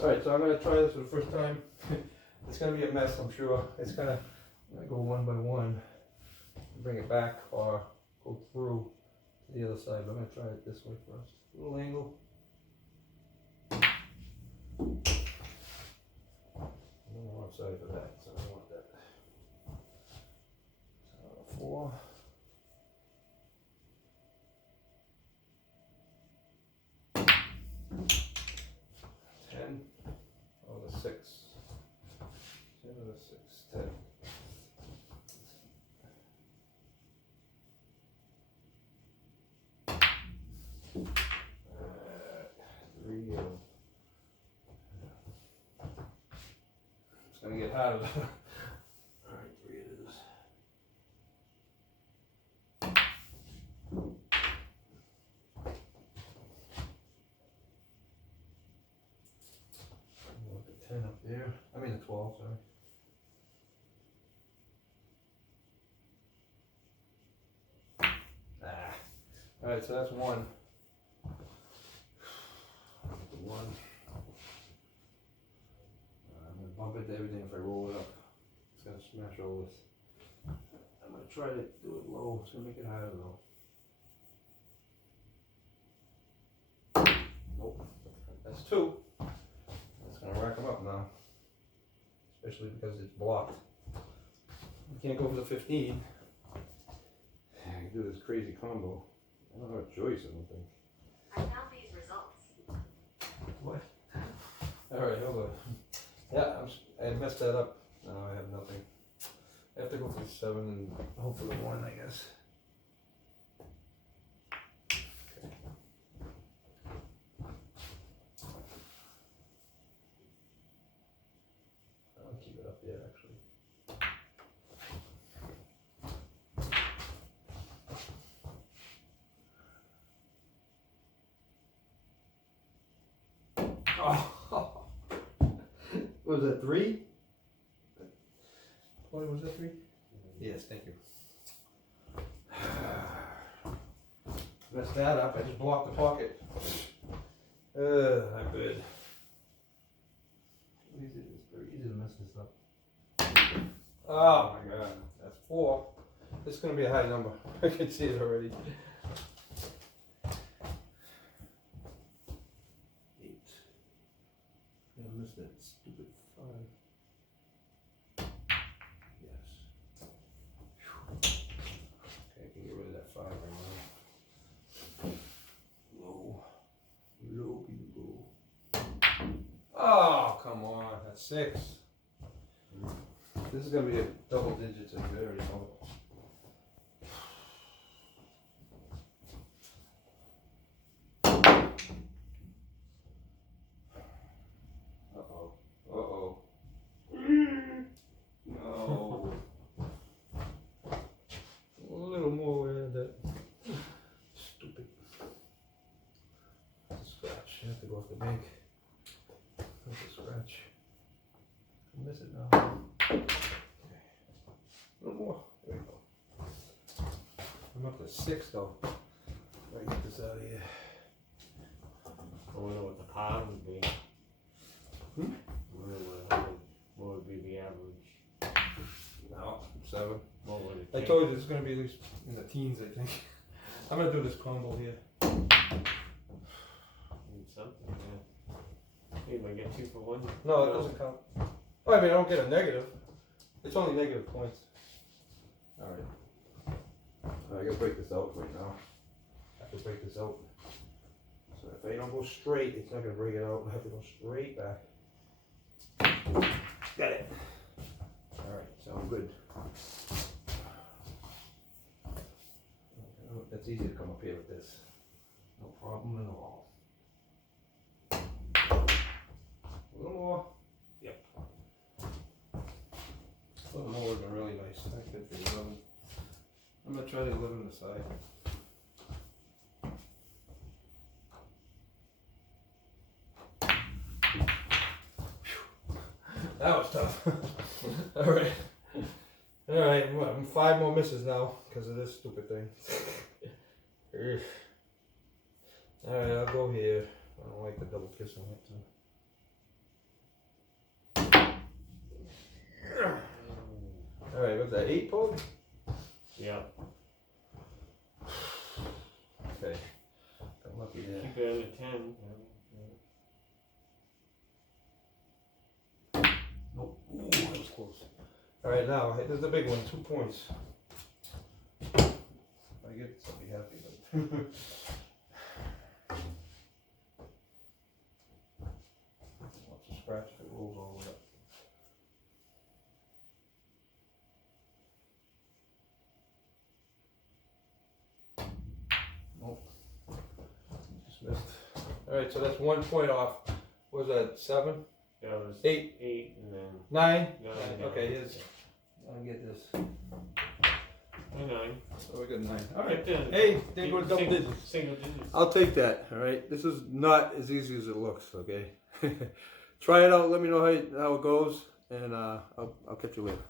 Alright, so I'm going to try this for the first time. It's going to be a mess, I'm sure. It's going to go one by one, bring it back, or go through to the other side. But I'm going to try it this way first. Little angle. I'm on the wrong side for that, so I don't want that. So 4. Oh, the 6. 10 of the 6. 10. 3. It's gonna get harder. Alright, 3 it is. The 10 up there. I mean the 12, sorry. Alright, so that's 1. 1. I'm going to bump into everything if I roll it up. It's going to smash all this. I'm going to try to do it low. It's going to make it higher though. Nope. That's 2. That's going to rack them up now. Especially because it's blocked. You can't go for the 15. I can do this crazy combo. I don't have a choice, I don't think. I found these results. What? Alright, hold on. Yeah, I messed that up. No, I have nothing. I have to go for the 7 and hope for the 1, I guess. Okay. I'll keep it up there, actually. Oh, was that 3? What was that 3? Yes, thank you. Messed that up. I just blocked the pocket. Not good. It's very easy to mess this up. Oh my god, that's 4. This is going to be a high number. I can see it already. 8. I missed that stupid 5. Yes. Okay, I can get rid of that 5 right now. Low. Low can you go? Oh, come on. That's 6. This is going to be a double digits, I already know it. Uh-oh. Uh-oh. No. A little more with that. Stupid. Scratch. I have to go off the bank. That's a scratch. I miss it now. Okay. A little more. There we go. I'm up to 6 though. I get this out of here. I wonder what the par would be. Hmm? What would be the average? No, 7. What would it I take? told you it's going to be at least in the teens, I think. I'm going to do this combo here. Need something, yeah. Hey, might get 2 for 1. No, it doesn't count. Oh, I mean, I don't get a negative. It's only negative points. Alright. I gotta break this out right now. I have to break this out. So if I don't go straight, it's not gonna break it out. I have to go straight back. Got it. Alright, so I'm good. That's easy to come up here with this. No problem at all. A little more. Yep. A little more would have been really nice. I could do 11. I'm going to try the 11 on the side. That was tough. Alright. Alright, what, 5 more misses now because of this stupid thing. Alright, I'll go here. I don't like the double kiss on it too. was that, 8 pulled? Yeah. Okay. Got lucky there. Keep it at a 10. Nope. Ooh, that was close. Alright, now, this is the big one, 2 points. If I get this, I'll be happy, but. Lots of scratch if it rolls all the way up. Nope. Just missed. Alright, so that's 1 point off. What was that, 7? Yeah, it was 8? 8 and then 9? 9. Okay, here's. I'll get this. 9. So we got 9. Alright. Then, Hey, didn't go to double digits. Single digits. I'll take that, alright? This is not as easy as it looks, okay? Try it out, let me know how it goes, and I'll catch you later.